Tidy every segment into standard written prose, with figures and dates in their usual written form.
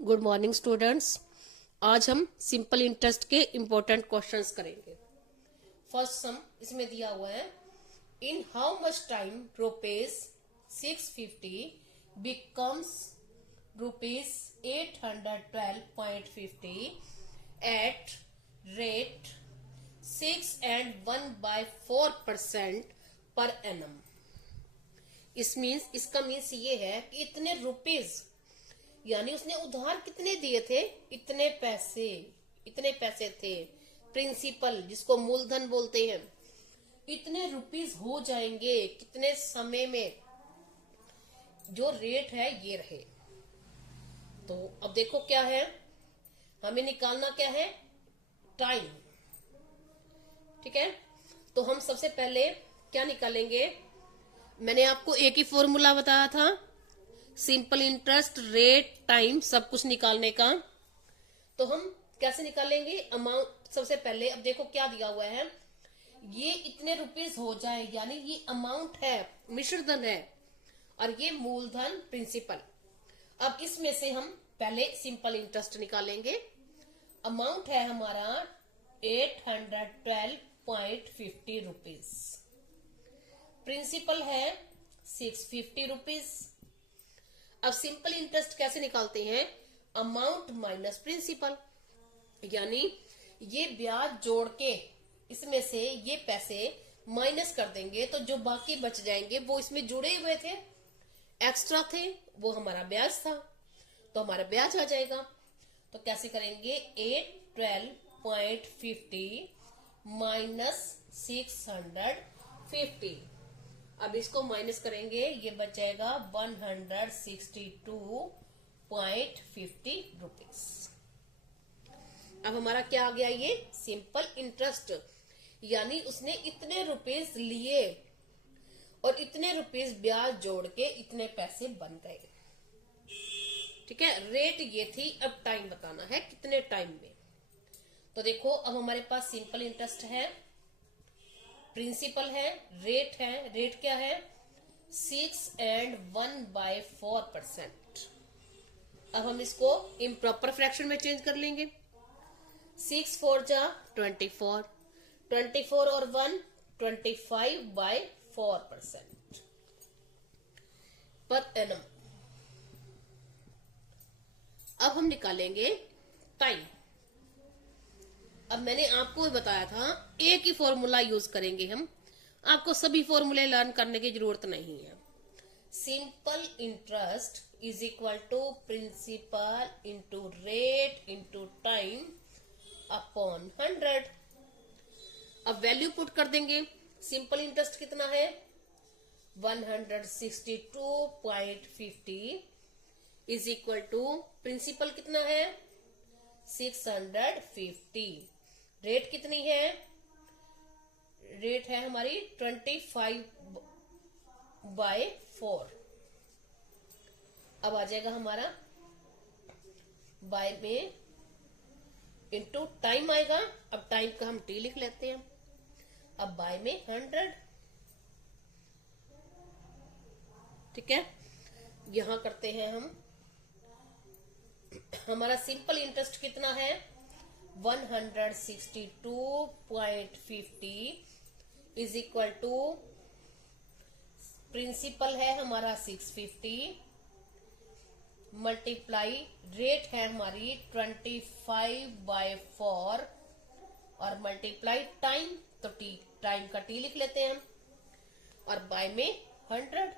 Good morning students. आज हम simple interest के इम्पोर्टेंट क्वेश्चंस करेंगे। फर्स्ट सम इसमें दिया हुआ है, in how much time rupees 650 becomes rupees 812.50 at rate 6.1/4% per annum. इसका मीन्स ये है कि इतने रुपीज, यानी उसने उधार कितने दिए थे, इतने पैसे थे। प्रिंसिपल जिसको मूलधन बोलते हैं, इतने रुपीस हो जाएंगे कितने समय में, जो रेट है ये रहे। तो अब देखो क्या है, हमें निकालना क्या है, टाइम। ठीक है, तो हम सबसे पहले क्या निकालेंगे, मैंने आपको एक ही फॉर्मूला बताया था, सिंपल इंटरेस्ट रेट टाइम सब कुछ निकालने का। तो हम कैसे निकालेंगे अमाउंट। सबसे पहले अब देखो क्या दिया हुआ है, ये इतने रुपीस हो जाए, यानी ये अमाउंट है, मिश्र धन है, और ये मूलधन प्रिंसिपल। अब इसमें से हम पहले सिंपल इंटरेस्ट निकालेंगे। अमाउंट है हमारा 812.50 रुपीज, प्रिंसिपल है 650 रुपीज। अब सिंपल इंटरेस्ट कैसे निकालते हैं, अमाउंट माइनस प्रिंसिपल, यानी ये ब्याज जोड़ के इसमें से ये पैसे माइनस कर देंगे, तो जो बाकी बच जाएंगे वो इसमें जुड़े हुए थे, एक्स्ट्रा थे, वो हमारा ब्याज था, तो हमारा ब्याज आ जाएगा। तो कैसे करेंगे, 812.50 माइनस 650। अब इसको माइनस करेंगे, ये बच जाएगा 162.50 रुपीज। अब हमारा क्या आ गया, ये सिंपल इंटरेस्ट, यानी उसने इतने रुपीस लिए और इतने रुपीस ब्याज जोड़ के इतने पैसे बन गए। ठीक है, रेट ये थी, अब टाइम बताना है कितने टाइम में। तो देखो अब हमारे पास सिंपल इंटरेस्ट है, प्रिंसिपल है, रेट है, रेट क्या है 6.1/4%। अब हम इसको इम्प्रॉपर फ्रैक्शन में चेंज कर लेंगे। 6 4 जा 24, 24 और 1 25/4% पर एनम। अब हम निकालेंगे टाइम। अब मैंने आपको बताया था एक ही फॉर्मूला यूज करेंगे हम, आपको सभी फॉर्मूले लर्न करने की जरूरत नहीं है। Simple interest is equal to principal into rate into time upon 100। अब वैल्यू पुट कर देंगे। सिंपल इंटरेस्ट कितना है 162.50 इज इक्वल टू प्रिंसिपल कितना है 650। रेट कितनी है, रेट है हमारी 25/4। अब आ जाएगा हमारा बाय में इंटू टाइम आएगा। अब टाइम का हम टी लिख लेते हैं। अब बाय में 100। ठीक है, यहां करते हैं हम, हमारा सिंपल इंटरेस्ट कितना है 162.50 इज इक्वल टू प्रिंसिपल है हमारा 650 मल्टीप्लाई रेट है हमारी 25/4 और मल्टीप्लाई टाइम, तो टाइम का टी लिख लेते हैं हम, और बाय में 100।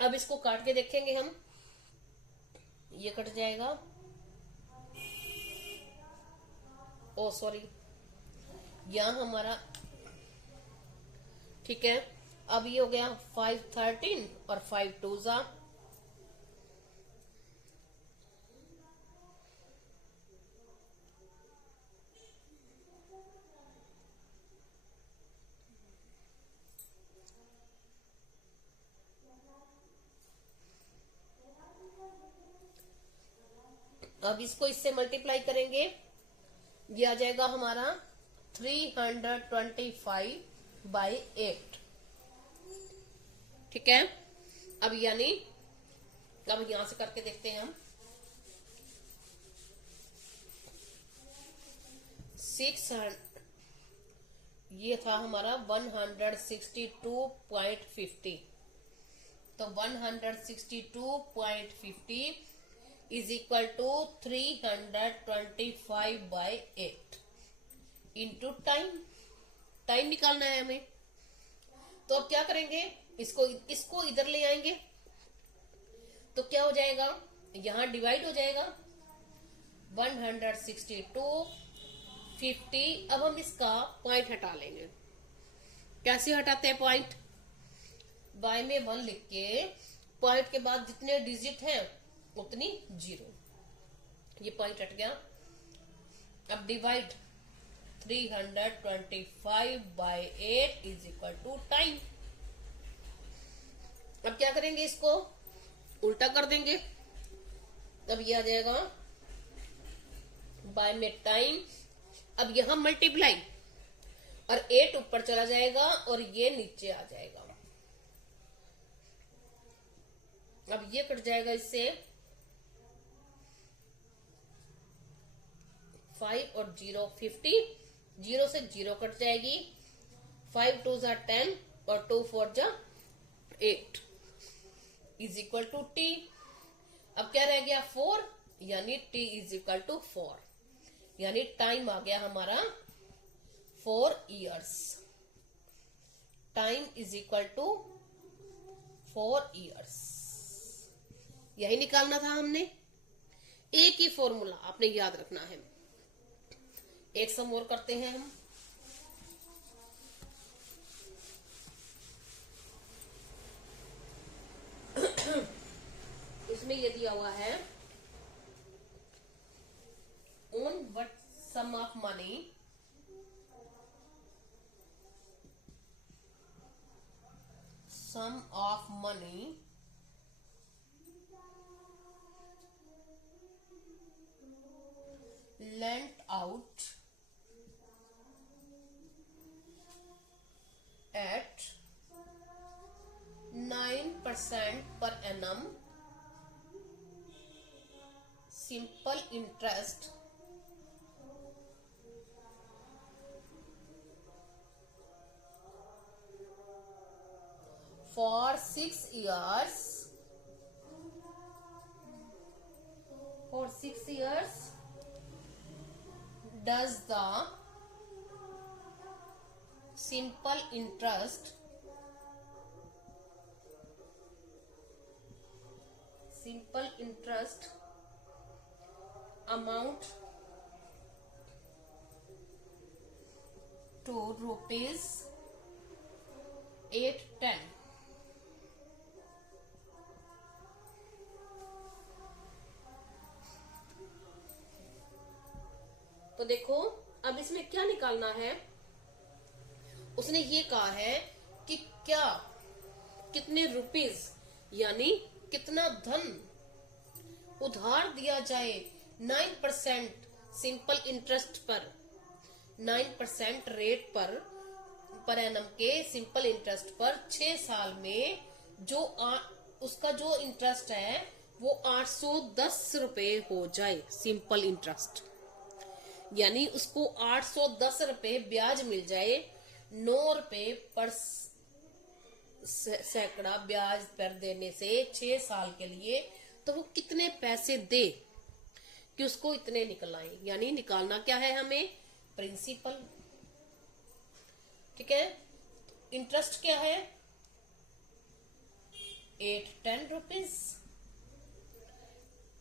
अब इसको काट के देखेंगे हम, ये कट जाएगा, ओ सॉरी, यहां हमारा, ठीक है। अब ये हो गया 513 और 5 2 जा, अब इसको इससे मल्टीप्लाई करेंगे, ये आ जाएगा हमारा 325/8। ठीक है, अब यानी अब यहां से करके देखते हैं हम। 600, ये था हमारा 162.50। तो 162.50 is equal to 325/8 into time. Time निकालना है हमें। तो अब क्या करेंगे, इसको इधर ले आएंगे तो क्या हो जाएगा, यहां डिवाइड हो जाएगा 162.50। अब हम इसका पॉइंट हटा लेंगे। कैसे हटाते हैं पॉइंट, बाय में 1 लिख के पॉइंट के बाद जितने डिजिट हैं उतनी 0, ये पॉइंट हट गया। अब divide 325/8 is equal to time. अब क्या करेंगे, इसको उल्टा कर देंगे। अब ये आ जाएगा बाय में टाइम। अब यहां मल्टीप्लाई और 8 ऊपर चला जाएगा और ये नीचे आ जाएगा। अब ये कट जाएगा इससे 5 और 0 50, 0 से 0 कट जाएगी। 5 2 जा 10 और 2 4 जा 8 इज इक्वल टू टी। अब क्या रह गया 4, यानी टी इज इक्वल टू 4, यानी टाइम आ गया हमारा 4 years. Time is equal to 4 years. यही निकालना था हमने। एक ही फॉर्मूला आपने याद रखना है। एक सम और करते हैं हम। इसमें ये दिया हुआ है on what sum of money lent out at 9% per annum simple interest for 6 years. For 6 years does the simple interest amount to rupees 810। तो देखो अब इसमें क्या निकालना है। उसने ये कहा है कि क्या कितने रुपीस यानी कितना धन उधार दिया जाए 9% सिंपल इंटरेस्ट पर, 9% रेट पर एनम के सिंपल इंटरेस्ट पर 6 साल में जो उसका जो इंटरेस्ट है वो 810 रुपए हो जाए। सिंपल इंटरेस्ट यानी उसको 810 रुपए ब्याज मिल जाए। 9 रुपए पर सैकड़ा ब्याज पर देने से 6 साल के लिए, तो वो कितने पैसे दे कि उसको इतने निकलाएं। यानी निकालना क्या है हमें, प्रिंसिपल। ठीक है, इंटरेस्ट क्या है 810 रुपीज।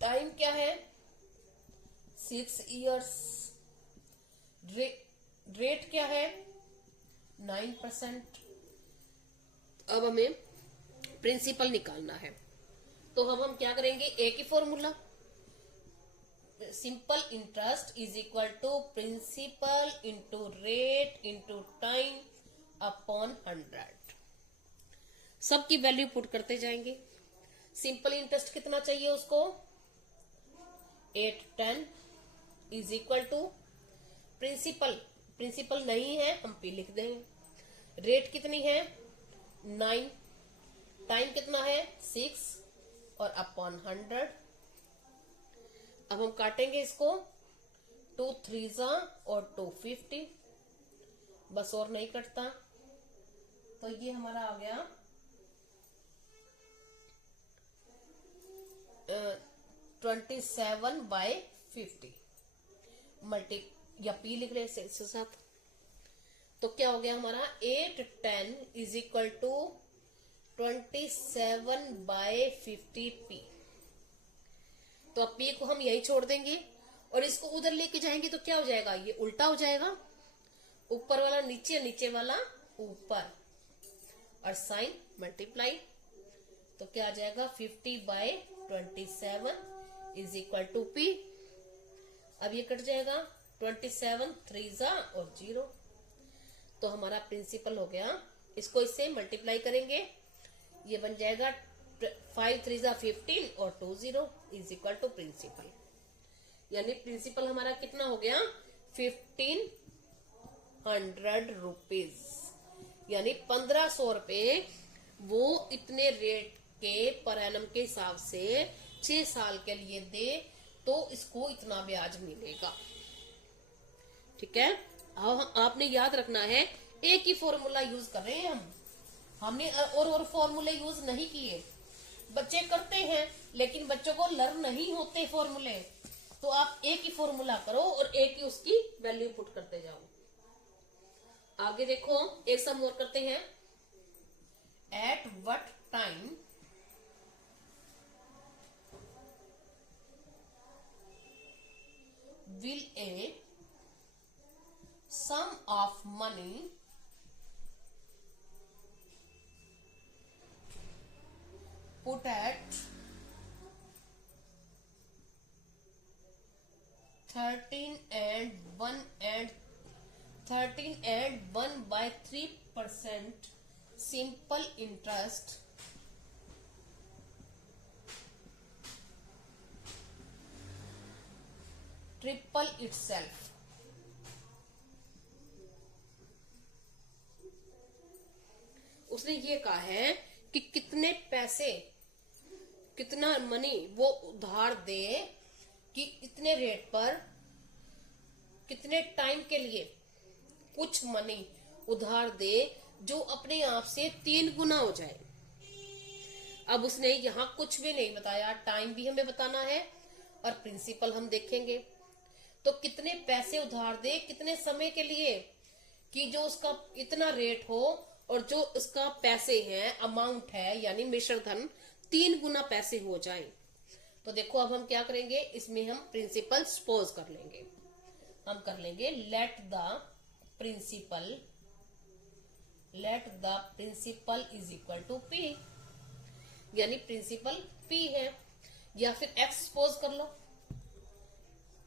टाइम क्या है 6 इयर्स। रेट क्या है 9%। अब हमें प्रिंसिपल निकालना है, तो अब हम क्या करेंगे, एक ही formula, simple interest is equal to principal into rate into time upon 100। सबकी वैल्यू पुट करते जाएंगे। सिंपल इंटरेस्ट कितना चाहिए उसको 810 इज इक्वल टू प्रिंसिपल नहीं है हम पी लिख देंगे। रेट कितनी है 9, टाइम कितना है 6 और अपॉन 100। अब हम काटेंगे इसको, 2 3 और 250, बस और नहीं कटता। तो ये हमारा आ गया 27/50 मल्टी, या पी लिख रहे हैं इसके साथ। तो क्या हो गया हमारा 8 10 इज इक्वल टू 27/50 पी। तो अब पी को हम यही छोड़ देंगे और इसको उधर लेके जाएंगे तो क्या हो जाएगा, ये उल्टा हो जाएगा, ऊपर वाला नीचे, नीचे वाला ऊपर, और साइन मल्टीप्लाई। तो क्या आ जाएगा 50/27 इज इक्वल टू पी। अब ये कट जाएगा, 27 3 और 0। तो हमारा प्रिंसिपल हो गया। इसको इससे मल्टीप्लाई करेंगे, ये बन जाएगा 5 3 15 और 2 0 इज इक्वल टू प्रिंसिपल। यानी प्रिंसिपल हमारा कितना हो गया 1500 रुपीज, यानी 1500 रुपए वो इतने रेट के पर एनम के हिसाब से 6 साल के लिए दे तो इसको इतना ब्याज मिलेगा। ठीक है, अब आपने याद रखना है एक ही फॉर्मूला यूज कर रहे हैं हमने और फॉर्मूले यूज नहीं किए। बच्चे करते हैं लेकिन बच्चों को लर्न नहीं होते फॉर्मूले, तो आप एक ही फॉर्मूला करो और एक ही उसकी वैल्यू पुट करते जाओ। आगे देखो, एक सम और करते हैं। At what time will A sum of money put at 13 and 1/3% simple interest triple itself। उसने ये कहा है कि कितने पैसे, कितना मनी वो उधार दे कि इतने रेट पर कितने टाइम के लिए कुछ मनी उधार दे जो अपने आप से 3 गुना हो जाए। अब उसने यहां कुछ भी नहीं बताया, टाइम भी हमें बताना है और प्रिंसिपल हम देखेंगे। तो कितने पैसे उधार दे कितने समय के लिए कि जो उसका इतना रेट हो और जो उसका पैसे हैं, अमाउंट है यानी मिश्र धन 3 गुना पैसे हो जाए। तो देखो अब हम क्या करेंगे, इसमें हम प्रिंसिपल सपोज कर लेंगे। हम कर लेंगे let the principal is equal to P, यानी प्रिंसिपल पी है, या फिर एक्स सपोज कर लो।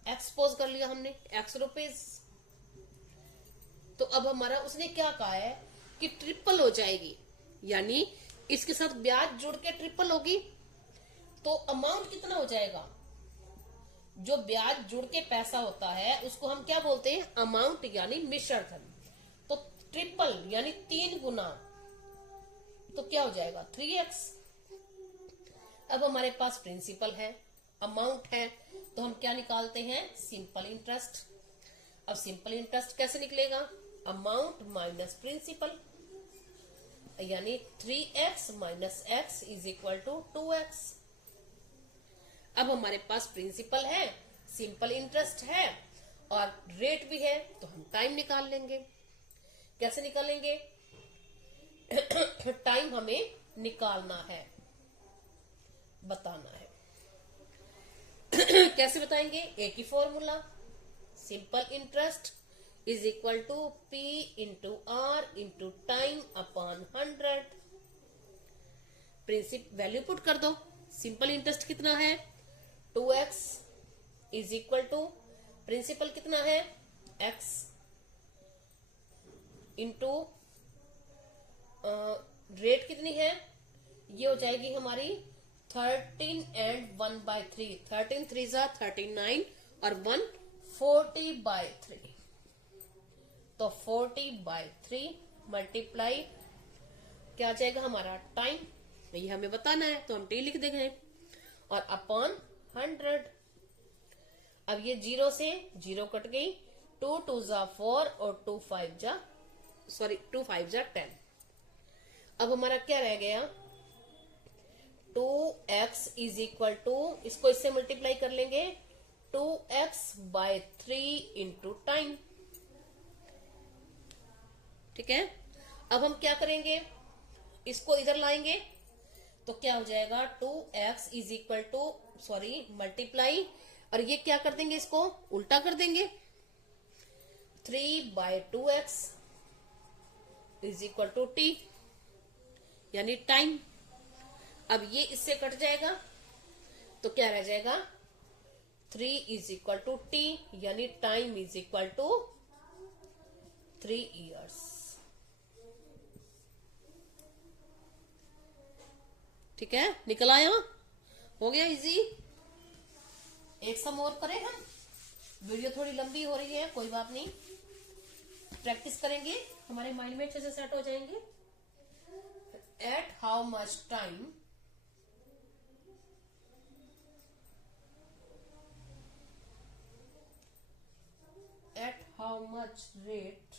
एक्स सपोज कर लिया हमने, एक्स रुपीज। तो अब हमारा उसने क्या कहा है कि ट्रिपल हो जाएगी, यानी इसके साथ ब्याज जुड़ के ट्रिपल होगी। तो अमाउंट कितना हो जाएगा, जो ब्याज जुड़ के पैसा होता है उसको हम क्या बोलते हैं, अमाउंट यानी मिश्र धन। तो ट्रिपल यानी 3 गुना, तो क्या हो जाएगा 3x। अब हमारे पास प्रिंसिपल है, अमाउंट है, तो हम क्या निकालते हैं, सिंपल इंटरेस्ट। अब सिंपल इंटरेस्ट कैसे निकलेगा, अमाउंट माइनस प्रिंसिपल, यानी 3x minus x is equal to 2x। अब हमारे पास प्रिंसिपल है, सिंपल इंटरेस्ट है और रेट भी है, तो हम टाइम निकाल लेंगे। कैसे निकालेंगे टाइम हमें निकालना है, बताना है कैसे बताएंगे, एक ही formula, simple interest is equal to P into R into time upon 100। Principal value put कर दो। सिंपल इंटरेस्ट कितना है 2x is equal to principal कितना है x इंटू रेट कितनी है, ये हो जाएगी हमारी 13 and 1/3, 13 3 39 और 1 40/3। तो 40/3 मल्टीप्लाई क्या आ जाएगा हमारा टाइम, ये हमें बताना है तो हम टी लिख देंगे। और अपॉन 100। अब ये 0 से 0 कट गई, 2 2 जा 4 और 2 5 जा 10। अब हमारा क्या रह गया, 2x इज इक्वल टू, इसको इससे मल्टीप्लाई कर लेंगे, 2x बाय 3 इंटू टाइम। ठीक है, अब हम क्या करेंगे, इसको इधर लाएंगे तो क्या हो जाएगा, 2x is equal to multiply, और ये क्या कर देंगे, इसको उल्टा कर देंगे, 3 by 2x is equal to t, यानी टाइम। अब ये इससे कट जाएगा तो क्या रह जाएगा, 3 इज इक्वल टू t, यानी time is equal to 3 years। ठीक है, निकल आया, हो गया इजी। एक सम और करें हम, वीडियो थोड़ी लंबी हो रही है, कोई बात नहीं, प्रैक्टिस करेंगे, हमारे माइंड में अच्छे से सेट हो जाएंगे। At how much time at how much rate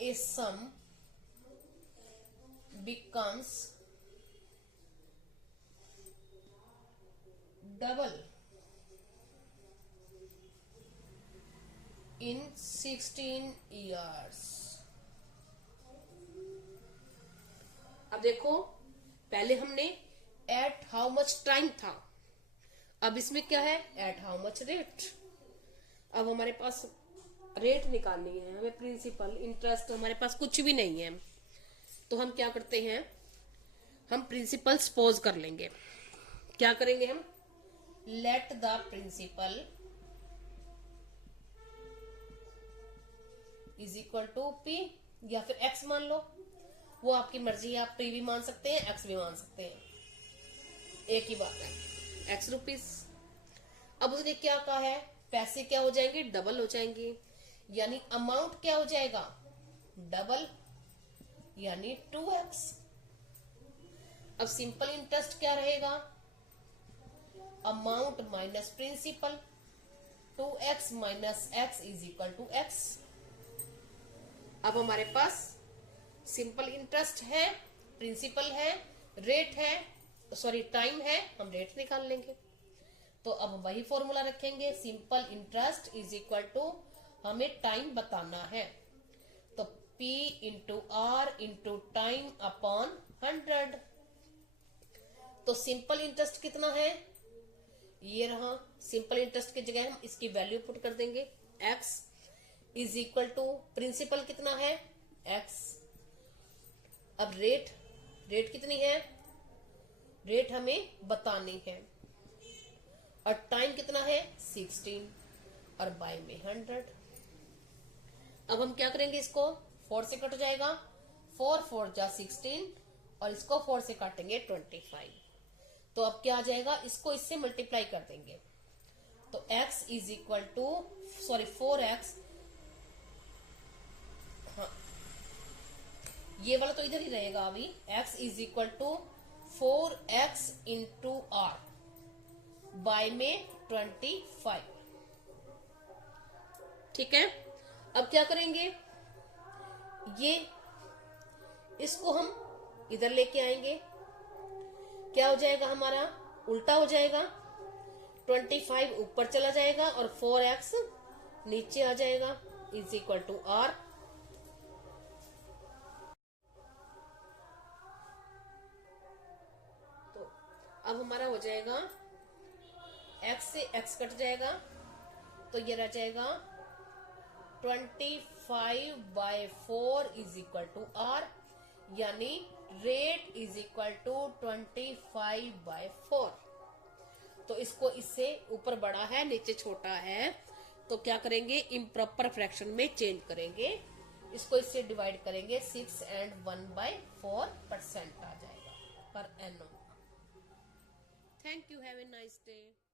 a sum becomes double in 16 years। अब देखो, पहले हमने एट हाउ मच टाइम था, अब इसमें क्या है, एट हाउ मच रेट। अब हमारे पास रेट निकालनी है हमें, प्रिंसिपल इंटरेस्ट हमारे पास कुछ भी नहीं है, तो हम क्या करते हैं, हम प्रिंसिपल सपोज कर लेंगे। क्या करेंगे हम, let the principal is equal to P, या फिर एक्स मान लो, वो आपकी मर्जी है, आप पी भी मान सकते हैं, एक्स भी मान सकते हैं, एक ही बात है, एक्स रुपीज। अब उसने क्या कहा है, पैसे क्या हो जाएंगे, डबल हो जाएंगे, यानी अमाउंट क्या हो जाएगा, डबल, यानी 2x। अब सिंपल इंटरेस्ट क्या रहेगा, amount minus principal, 2x minus x is equal to x। अब हमारे पास सिंपल इंटरेस्ट है, प्रिंसिपल है, रेट है, टाइम है, हम रेट निकाल लेंगे। तो अब वही फॉर्मूला रखेंगे, simple interest is equal to, हमें टाइम बताना है, तो P into R into time upon 100। तो सिंपल इंटरेस्ट कितना है, ये रहा, सिंपल इंटरेस्ट की जगह हम इसकी वैल्यू पुट कर देंगे, x is equal to, principal कितना है, x। अब रेट कितनी है, रेट हमें बतानी है, और टाइम कितना है 16, और बाय में 100। अब हम क्या करेंगे, इसको 4 से कट जाएगा, 4 4 जा 16, और इसको 4 से काटेंगे 25। तो अब क्या आ जाएगा, इसको इससे मल्टीप्लाई कर देंगे, तो x is equal to 4x, हाँ ये वाला तो इधर ही रहेगा अभी, x is equal to 4x into R by में 25। ठीक है, अब क्या करेंगे, ये इसको हम इधर लेके आएंगे, क्या हो जाएगा हमारा, उल्टा हो जाएगा, 25 ऊपर चला जाएगा और 4x नीचे आ जाएगा, इज इक्वल टू आर। तो अब हमारा हो जाएगा, x से x कट जाएगा, तो ये रह जाएगा 25 by 4 is equal to R, यानी rate is equal to 25 by 4। तो इसको इससे ऊपर बड़ा है, नीचे छोटा है, तो क्या करेंगे, इम्प्रॉपर फ्रैक्शन में चेंज करेंगे, इसको इससे डिवाइड करेंगे, 6 and 1/4% आ जाएगा per annum. Thank you, have a nice day.